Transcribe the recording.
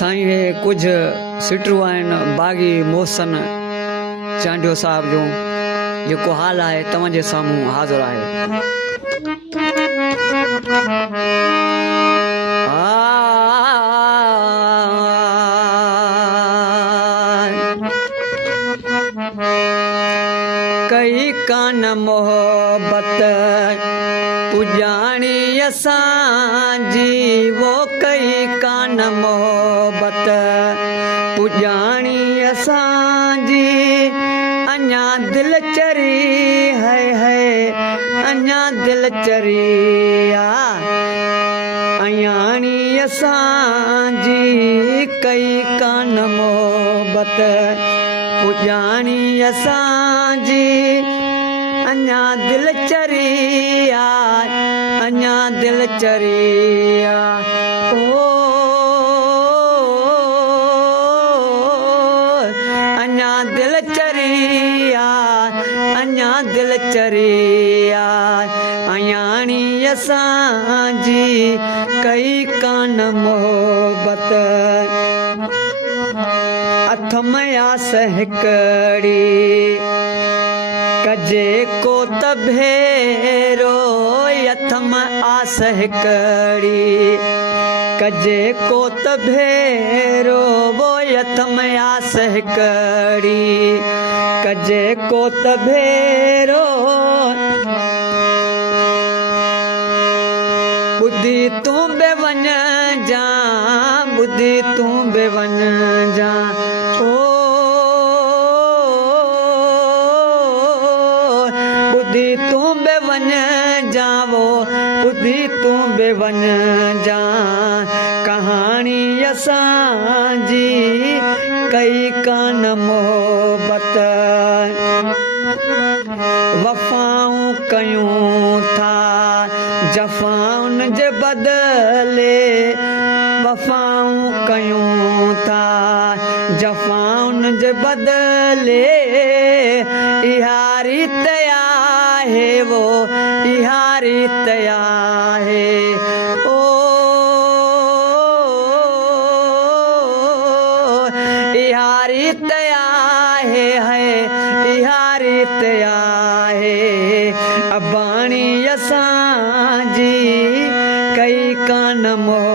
साईं हे कुछ सिटरूं आहिनि बाग़ी मोहसन चांडियो साहिब जो जेको हाल आहे तव्हांजे साम्हूं हाज़िर आहे। कई कान मोहब्बत पुॼाणी असांजी वो कई कान मोहब्बत पुॼाणी असांजी अञा दिल चरी है अञा दिल चरी अयाणी असांजी कई कान मोहब्बत पुॼाणी असांजी अञा दिल चरी अञा दिल चरी ओ अञा दिल चरी अञा दिल चरी अयाणी असांजी कई कान मोहब्बत अथ में आस हिकड़ी कजे को त भेरो अथ में आस हिकड़ी कजे को त भेरो वो अथ में आस हिकड़ी कजे को त भेरो बुद्धि तूं बे वञ जा बुद्धि तूं बे वञ जा ओ बुद्धि तूं बे वञ जावो बुद्धि तूं बे वञ जा कहानी असांजी कई कान मोहब्बत वफ़ाऊं कयूं था जफ़ाउन जे बदले वफ़ाऊं कयूं था जफ़ाउन जे बदले इहारी तया है वो इहारी तया है ओ इहारी तया है इहारी तया है अबाणी असांजी कई कान मोह